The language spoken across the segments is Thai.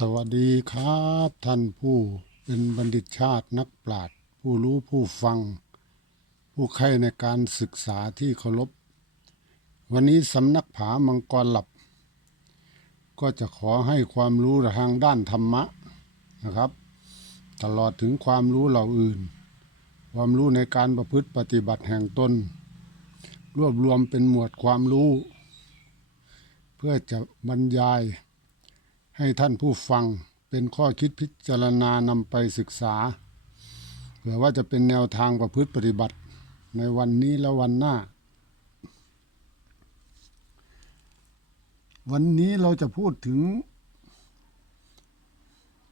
สวัสดีครับท่านผู้เป็นบัณฑิตชาตินักปราชญ์ผู้รู้ผู้ฟัง ผู้ใคร่ในการศึกษาที่เคารพ วันนี้สำนักผามังกรหลับ ก็จะขอให้ความรู้ทางด้านธรรมะนะครับ ตลอดถึงความรู้เหล่าอื่น ความรู้ในการประพฤติปฏิบัติแห่งตนรวบรวมเป็นหมวดความรู้ เพื่อจะบรรยาย ให้ท่านผู้ฟังเป็นข้อคิดพิจารณานำไปศึกษาเผื่อว่าจะเป็นแนวทางประพฤติปฏิบัติในวันนี้และวันหน้า วันนี้เราจะพูดถึง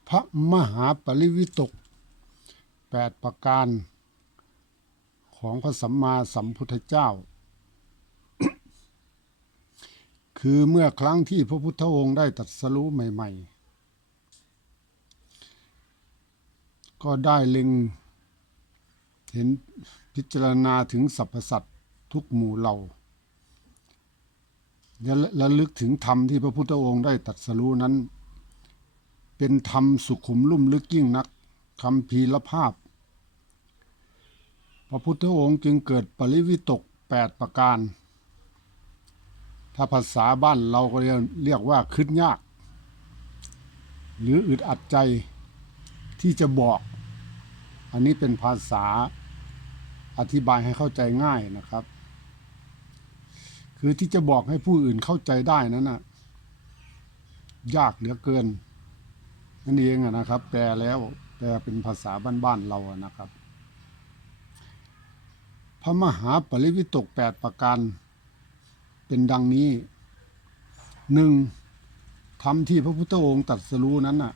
พระมหาปริวิตกแปดประการของพระสัมมาสัมพุทธเจ้า คือเมื่อครั้งที่พระพุทธองค์ได้ตรัสรู้ใหม่ ๆ ก็ได้เล็งเห็นพิจารณาถึงสรรพสัตว์ทุกหมู่เหล่าและลึกถึงธรรมที่พระพุทธองค์ได้ตรัสรู้นั้น เป็นธรรมสุขุมลุ่มลึกยิ่งนักคำพีรภาพ พระพุทธองค์จึงเกิดปริวิตกแปดประการ ถ้าภาษาบ้านเราก็เรียกเรียกว่าคิดยาก หรืออึดอัดใจที่จะบอก อันนี้เป็นภาษาอธิบายให้เข้าใจง่ายนะครับ คือที่จะบอกให้ผู้อื่นเข้าใจได้นั้นนะยากเหลือเกินนั่นเองนะครับ แปลแล้วแปลเป็นภาษาบ้านๆเราอะนะครับ พระมหาปริวิตกแปดประการ เป็นดังนี้หนึ่งธรรมที่พระพุทธองค์ตรัสรู้นั้นน่ะ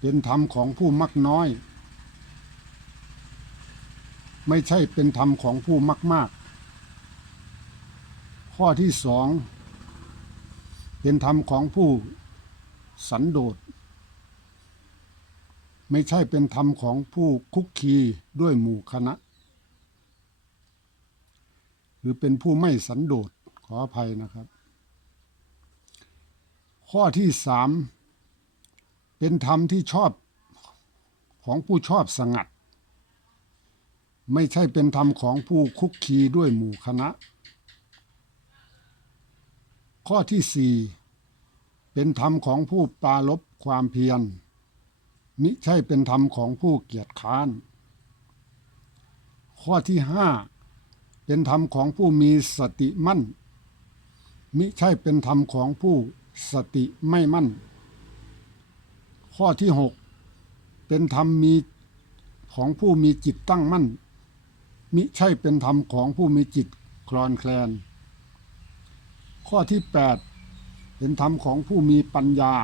เป็นธรรมของผู้มักน้อย ไม่ใช่เป็นธรรมของผู้มักมาก ข้อที่สองเป็นธรรมของผู้สันโดษไม่ใช่เป็นธรรมของผู้คุกคีด้วยหมู่คณะ หรือเป็นผู้ไม่สันโดษ ขออภัยนะครับ ข้อที่สามเป็นธรรมที่ชอบของผู้ชอบสงัด ไม่ใช่เป็นธรรมของผู้คุกคีด้วยหมู่คณะ ข้อที่สี่เป็นธรรมของผู้ปาลบความเพียรมิใช่เป็นธรรมของผู้เกียจค้าน ข้อที่ห้าเป็นธรรมของผู้มีสติมั่น มิใช่เป็นธรรมของผู้สติไม่มั่น ข้อที่หกเป็นธรรมมีของผู้มีจิตตั้งมั่น มิใช่เป็นธรรมของผู้มีจิตคลอนแคลน ข้อที่แปดเป็นธรรมของผู้มีปัญญา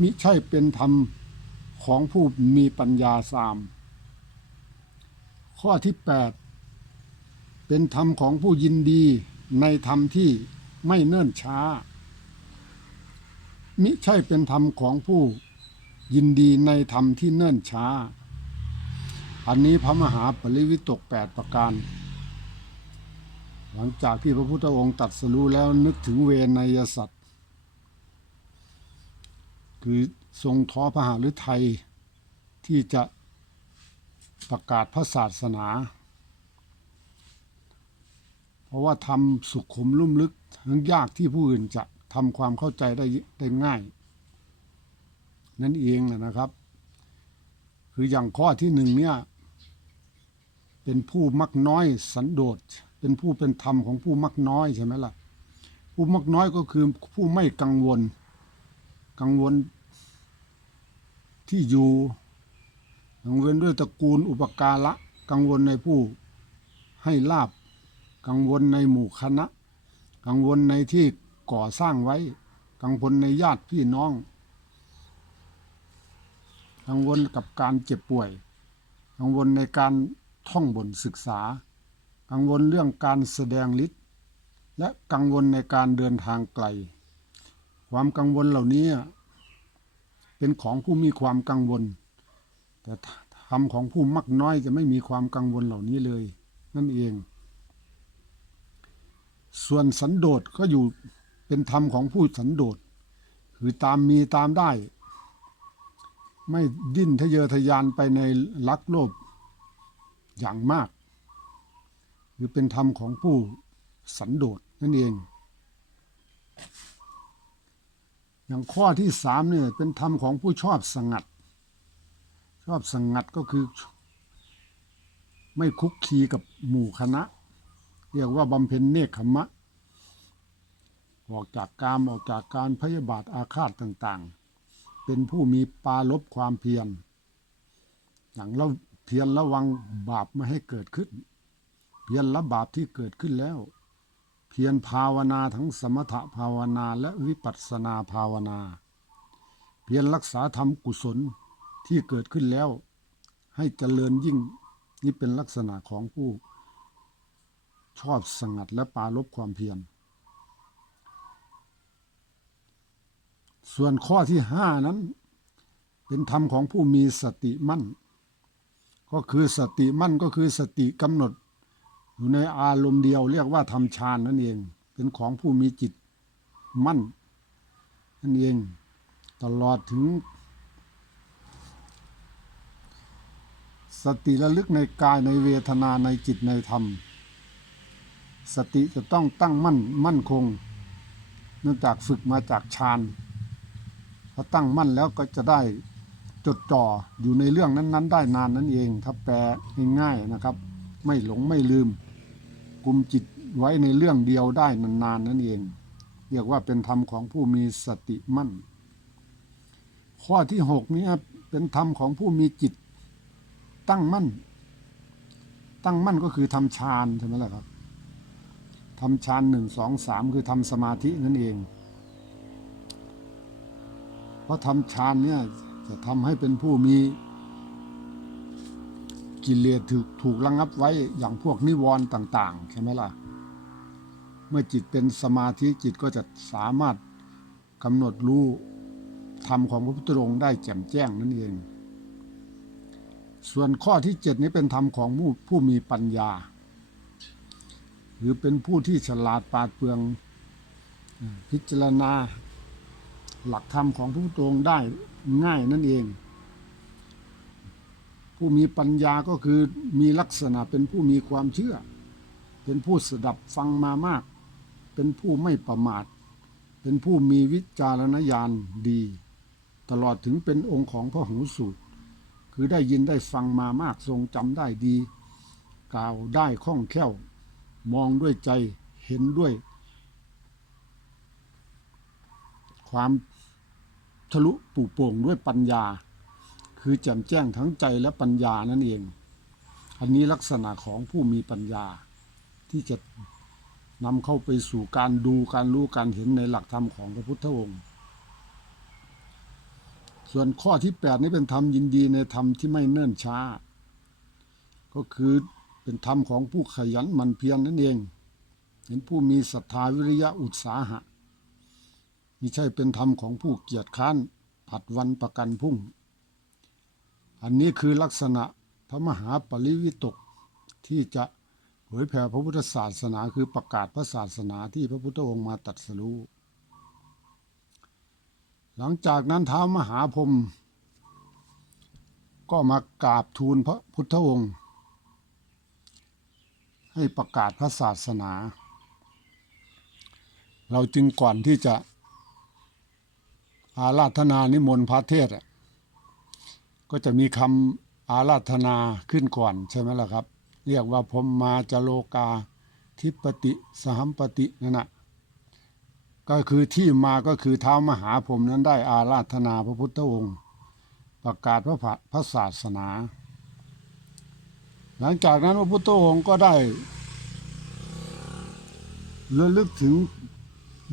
มิใช่เป็นธรรมของผู้มีปัญญาสาม ข้อที่แปดเป็นธรรมของผู้ยินดี ในธรรมที่ไม่เนิ่นช้า มิใช่เป็นธรรมของผู้ยินดีในธรรมที่เนิ่นช้า อันนี้พระมหาปริวิตกแปดประการ หลังจากที่พระพุทธองค์ตรัสรู้แล้วนึกถึงเวนยสัตว์ คือทรงท้อพระหฤทัยที่จะประกาศพระศาสนา เพราะว่าทำสุขุมลุ่มลึกทั้งยากที่ผู้อื่นจะทำความเข้าใจได้ได้ง่าย นั่นเองนะครับ คืออย่างข้อที่หนึ่งเนี่ยเป็นผู้มักน้อยสันโดษเป็นผู้เป็นธรรมของผู้มักน้อยใช่ไหมล่ะ ผู้มักน้อยก็คือผู้ไม่กังวล กังวลที่อยู่กังวลด้วยตระกูลอุปการะกังวลในผู้ให้ลาบ กังวลในหมู่คณะ กังวลในที่ก่อสร้างไว้ กังวลในญาติพี่น้อง กังวลกับการเจ็บป่วย กังวลในการท่องบนศึกษา กังวลเรื่องการแสดงฤทธิ์และกังวลในการเดินทางไกล ความกังวลเหล่านี้เป็นของผู้มีความกังวล แต่ธรรมของผู้มักน้อยจะไม่มีความกังวลเหล่านี้เลย นั่นเอง ส่วนสันโดษก็อยู่เป็นธรรมของผู้สันโดษคือตามมีตามได้ ไม่ดิ้นทะเยอทะยานไปในลักโลภอย่างมาก หรือเป็นธรรมของผู้สันโดษนั่นเอง อย่างข้อที่สามเนี่ยเป็นธรรมของผู้ชอบสงัด ชอบสงัดก็คือ ไม่คุกคีกับหมู่คณะ เรียกว่าบำเพ็ญเนคขมะ ออกจากกามออกจากการพยาบาทอาฆาตต่างๆ เป็นผู้มีปาลบความเพียรอย่างเราเพียรระวังบาปไม่ให้เกิดขึ้น เพียรละบาปที่เกิดขึ้นแล้ว เพียรภาวนาทั้งสมถภาวนาและวิปัสสนาภาวนา เพียรรักษาธรรมกุศลที่เกิดขึ้นแล้ว ให้เจริญยิ่งนี่เป็นลักษณะของผู้ ชอบสงัดและปาลบความเพียร ส่วนข้อที่ห้านั้น เป็นธรรมของผู้มีสติมั่น ก็คือสติมั่นก็คือสติกำหนด อยู่ในอารมณ์เดียวเรียกว่าทำฌานนั่นเอง เป็นของผู้มีจิตมั่นนั่นเองตลอดถึง สติระลึกในกายในเวทนาในจิตในธรรม สติจะต้องตั้งมั่นมั่นคง เนื่องจากฝึกมาจากฌานพอตั้งมั่นแล้วก็จะได้จดจ่ออยู่ในเรื่องนั้น ๆ ได้นานนั่นเองถ้าแปลง่ายๆนะครับ ไม่หลงไม่ลืมกุมจิตไว้ในเรื่องเดียวได้นานๆนั่นเอง เรียกว่าเป็นธรรมของผู้มีสติมั่น ข้อที่หกนี้เป็นธรรมของผู้มีจิตตั้งมั่น ตั้งมั่นก็คือทำฌานใช่ไหมล่ะครับ ทำฌานหนึ่งสองสามคือทำสมาธินั่นเอง เพราะทำฌานเนี่ยจะทำให้เป็นผู้มีกิเลสถูกถูกระงับไว้อย่างพวกนิวรณ์ต่าง ๆ ใช่ไหมล่ะ เมื่อจิตเป็นสมาธิจิตก็จะสามารถกำหนดรู้ธรรมของพระพุทธองค์ได้แจ่มแจ้งนั่นเอง ส่วนข้อที่เจ็ดนี้เป็นธรรมของผู้ผู้มีปัญญา หรือเป็นผู้ที่ฉลาดปาดเปรื่อง พิจารณา หลักธรรมของพระพุทธองค์ได้ง่ายนั่นเอง ผู้มีปัญญาก็คือมีลักษณะเป็นผู้มีความเชื่อ เป็นผู้สดับฟังมามาก เป็นผู้ไม่ประมาท เป็นผู้มีวิจารณญาณดี ตลอดถึงเป็นองค์ของพระหูสูตร คือได้ยินได้ฟังมามากทรงจำได้ดี กล่าวได้คล่องแคล่ว มองด้วยใจเห็นด้วย ความทะลุปูโป่งด้วยปัญญา คือแจ่มแจ้งทั้งใจและปัญญานั่นเอง อันนี้ลักษณะของผู้มีปัญญา ที่จะนำเข้าไปสู่การดูการรู้การเห็นในหลักธรรมของพระพุทธองค์ ส่วนข้อที่แปดนี้เป็นธรรมยินดีในธรรมที่ไม่เนิ่นช้า ก็คือ เป็นธรรมของผู้ขยันหมันเพียรนนั่นเอง เห็นผู้มีศรัทธาวิริยะอุตสาหะมิใช่เป็นธรรมของผู้เกียจค้านผัดวันประกันพุ่ง อันนี้คือลักษณะพระมหาปริวิตกที่จะเผยแผ่พระพุทธศาสนาคือประกาศพระศาสนาที่พระพุทธองค์มาตัดสรู้หลังจากนั้นท้าวมหาพรมก็มากราบทูลพระพุทธองค์ ให้ประกาศพระศาสนา เราจึงก่อนที่จะอาราธนานิมนต์พระเทศก็จะมีคำอาราธนาขึ้นก่อนใช่ไหมล่ะครับ เรียกว่าพมมาจโลกาทิปติสหัมปตินั่นนะก็คือที่มาก็คือเท้ามหาพรมนั้นได้อาราธนาพระพุทธองค์ ประกาศพระพระพระศาสนา หลังจากนั้นพระพุทธองค์ก็ได้ระลึกถึง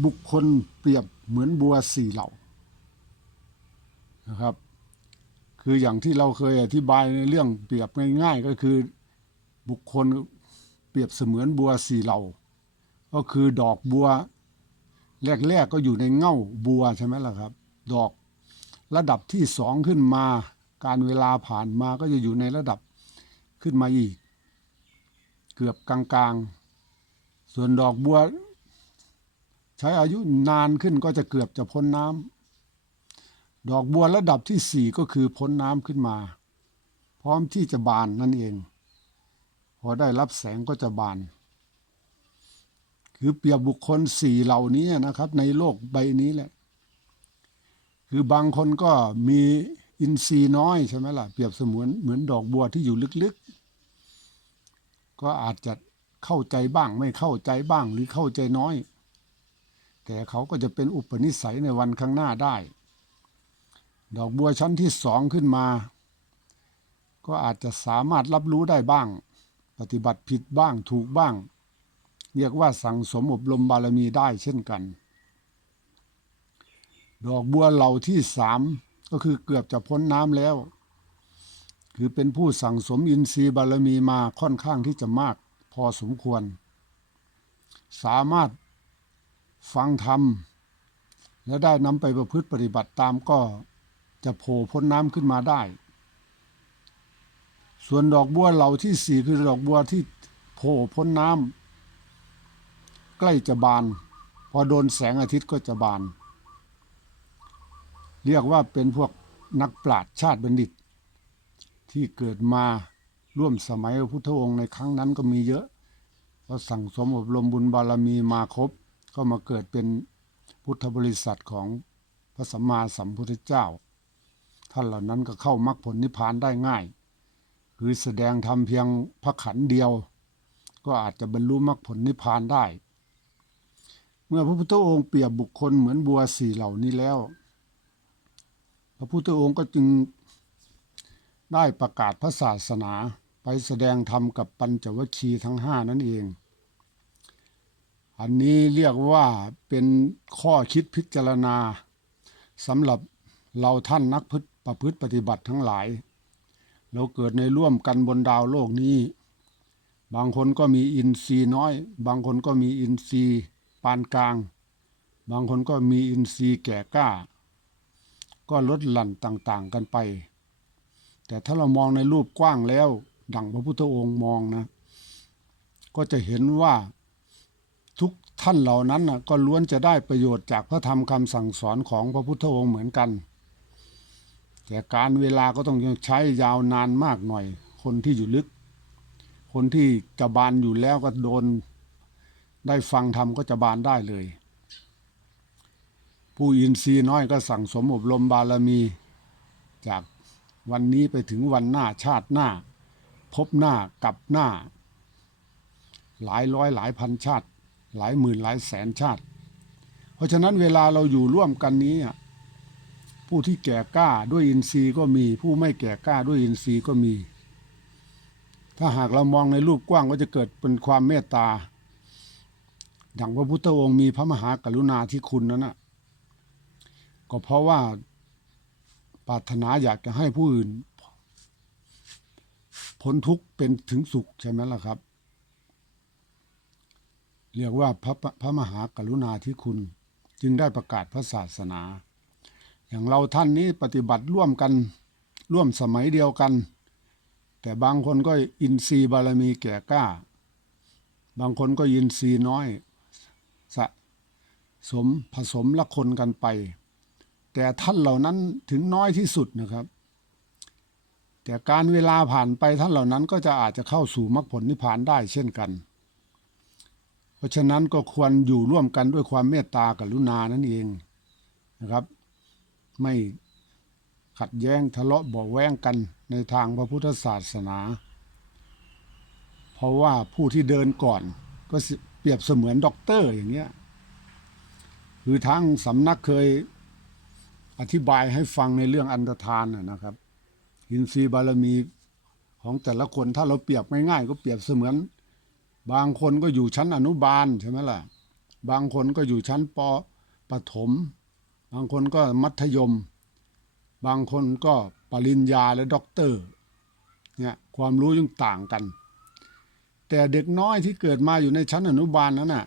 บุคคลเปรียบเหมือนบัวสี่เหล่านะครับ คืออย่างที่เราเคยอธิบายในเรื่องเปรียบง่ายๆ ก็คือบุคคลเปรียบเสมือนบัวสี่เหล่า ก็คือดอกบัวแรกๆก็อยู่ในเง่าบัวใช่ไหมล่ะครับ ดอกระดับที่สองขึ้นมา การเวลาผ่านมาก็จะอยู่ในระดับ ขึ้นมาอีก เกือบกลางๆ ส่วนดอกบัว ใช้อายุนานขึ้นก็จะเกือบจะพ้นน้ำดอกบัวระดับที่สี่ก็คือพ้นน้ำขึ้นมา พร้อมที่จะบานนั่นเอง พอได้รับแสงก็จะบาน คือเปรียบบุคคลสี่เหล่านี้นะครับ ในโลกใบนี้แหละ คือบางคนก็มี อินทรีย์น้อยใช่ไหมล่ะ เปรียบเสมือนเหมือนดอกบัวที่อยู่ลึกๆ ก็อาจจะเข้าใจบ้างไม่เข้าใจบ้างหรือเข้าใจน้อย แต่เขาก็จะเป็นอุปนิสัยในวันข้างหน้าได้ ดอกบัวชั้นที่สองขึ้นมา ก็อาจจะสามารถรับรู้ได้บ้าง ปฏิบัติผิดบ้างถูกบ้าง เรียกว่าสั่งสมอบรมบารมีได้เช่นกัน ดอกบัวเหล่าที่สาม ก็คือเกือบจะพ้นน้ำแล้ว คือเป็นผู้สั่งสมอินทรีย์บารมีมาค่อนข้างที่จะมากพอสมควร สามารถฟังธรรม และได้นำไปประพฤติปฏิบัติตามก็จะโผล่พ้นน้ำขึ้นมาได้ ส่วนดอกบัวเหล่าที่สี่คือดอกบัวที่โผล่พ้นน้ำใกล้จะบาน พอโดนแสงอาทิตย์ก็จะบาน เรียกว่าเป็นพวกนักปราชญ์ชาติบัณฑิต ที่เกิดมาร่วมสมัยพระพุทธองค์ในครั้งนั้นก็มีเยอะก็สั่งสมอบรมบุญบารมีมาครบ ก็มาเกิดเป็นพุทธบริษัทของพระสัมมาสัมพุทธเจ้า ท่านเหล่านั้นก็เข้ามรรคผลนิพพานได้ง่าย คือแสดงธรรมเพียงพระขันเดียว ก็อาจจะบรรลุมรรคผลนิพพานได้ เมื่อพระพุทธองค์เปรียบบุคคลเหมือนบัวสี่เหล่านี้แล้ว พระพุทธองค์ก็จึงได้ประกาศพระศาสนาไปแสดงธรรมกับปัญจวัคคีย์ทั้งห้านั่นเอง อันนี้เรียกว่าเป็นข้อคิดพิจารณาสำหรับเราท่านนักพุทธประพฤติปฏิบัติทั้งหลาย เราเกิดในร่วมกันบนดาวโลกนี้ บางคนก็มีอินทรีย์น้อย บางคนก็มีอินทรีย์ปานกลาง บางคนก็มีอินทรีย์แก่กล้า ก็ลดหลั่นต่างๆกันไป แต่ถ้าเรามองในรูปกว้างแล้ว ดังพระพุทธองค์มองนะ ก็จะเห็นว่าทุกท่านเหล่านั้นนะก็ล้วนจะได้ประโยชน์จากพระธรรมคำสั่งสอนของพระพุทธองค์เหมือนกัน แต่การเวลาก็ต้องใช้ยาวนานมากหน่อย คนที่อยู่ลึก คนที่จะบานอยู่แล้วก็โดน ได้ฟังธรรมก็จะบานได้เลย ผู้อินทรีย์น้อยก็สั่งสมอบรมบารมี จากวันนี้ไปถึงวันหน้าชาติหน้า พบหน้ากับหน้า หลายร้อยหลายพันชาติ หลายหมื่นหลายแสนชาติ เพราะฉะนั้นเวลาเราอยู่ร่วมกันนี้ ผู้ที่แก่กล้าด้วยอินทรีย์ก็มี ผู้ไม่แก่กล้าด้วยอินทรีย์ก็มี ถ้าหากเรามองในรูปกว้างก็จะเกิดเป็นความเมตตาดังพระพุทธองค์มีพระมหากรุณาธิคุณนั้นนะ ก็เพราะว่าปรารถนาอยากจะให้ผู้อื่นพ้นทุกข์เป็นถึงสุขใช่ไหมล่ะครับ เรียกว่าพระพระมหากรุณาธิคุณจึงได้ประกาศพระศาสนา อย่างเราท่านนี้ปฏิบัติร่วมกันร่วมสมัยเดียวกัน แต่บางคนก็อินทรีย์บารมีแก่กล้า บางคนก็อินทรีย์น้อยสะสมผสมละคนกันไป แต่ท่านเหล่านั้นถึงน้อยที่สุดนะครับ แต่การเวลาผ่านไปท่านเหล่านั้นก็จะอาจจะเข้าสู่มรรคผลนิพพานได้เช่นกัน เพราะฉะนั้นก็ควรอยู่ร่วมกันด้วยความเมตตากรุณานั่นเองนะครับ ไม่ขัดแย้งทะเลาะเบาแว้งกันในทางพระพุทธศาสนา เพราะว่าผู้ที่เดินก่อนก็เปรียบเสมือนด็อกเตอร์อย่างเงี้ยคือทั้งสำนักเคย อธิบายให้ฟังในเรื่องอันตรธานนะนะครับ อินทรีย์บารมีของแต่ละคนถ้าเราเปรียบง่ายๆก็เปรียบเสมือน บางคนก็อยู่ชั้นอนุบาลใช่ไหมล่ะ บางคนก็อยู่ชั้นปปฐมบางคนก็มัธยม บางคนก็ปริญญาและด็อกเตอร์เนี่ยความรู้ยังต่างกัน แต่เด็กน้อยที่เกิดมาอยู่ในชั้นอนุบาลนั้นน่ะ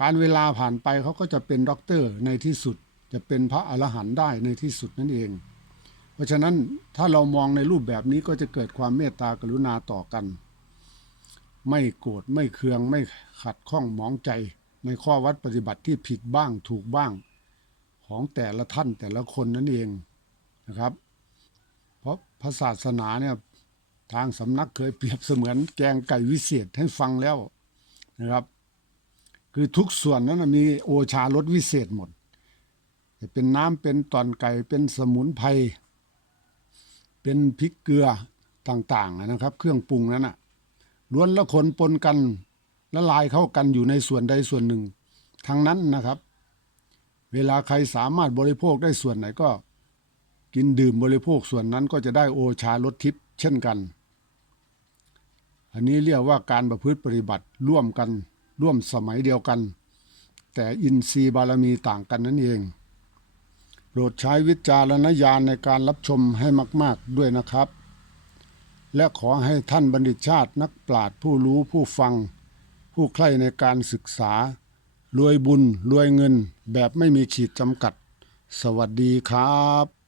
การเวลาผ่านไปเขาก็จะเป็นด็อกเตอร์ในที่สุด จะเป็นพระอรหันต์ได้ในที่สุดนั่นเอง เพราะฉะนั้นถ้าเรามองในรูปแบบนี้ก็จะเกิดความเมตตากรุณาต่อกัน ไม่โกรธไม่เคืองไม่ขัดข้องหมองใจ ในข้อวัดปฏิบัติที่ผิดบ้างถูกบ้าง ของแต่ละท่านแต่ละคนนั่นเองนะครับ เพราะพระศาสนาเนี่ยทางสำนักเคยเปรียบเสมือนแกงไก่วิเศษให้ฟังแล้วนะครับ คือทุกส่วนนั้นมีโอชารสวิเศษหมด เป็นน้ำเป็นตอนไก่เป็นสมุนไพรเป็นพริกเกลือต่างๆนะครับ เครื่องปรุงนั้นนะล้วนละคนปนกันละลายเข้ากันอยู่ในส่วนใดส่วนหนึ่งทั้งนั้นนะครับ เวลาใครสามารถบริโภคได้ส่วนไหนก็ กินดื่มบริโภคส่วนนั้นก็จะได้โอชารสทิพย์เช่นกัน อันนี้เรียกว่าการประพฤติปฏิบัติร่วมกันร่วมสมัยเดียวกัน แต่อินทรีย์บารมีต่างกันนั่นเอง โปรดใช้วิจารณญาณในการรับชมให้มาก ๆ ด้วยนะครับ และขอให้ท่านบัณฑิตชาตินักปราชญ์ผู้รู้ผู้ฟัง ผู้ใคร่ในการศึกษา รวยบุญรวยเงินแบบไม่มีขีดจำกัด สวัสดีครับ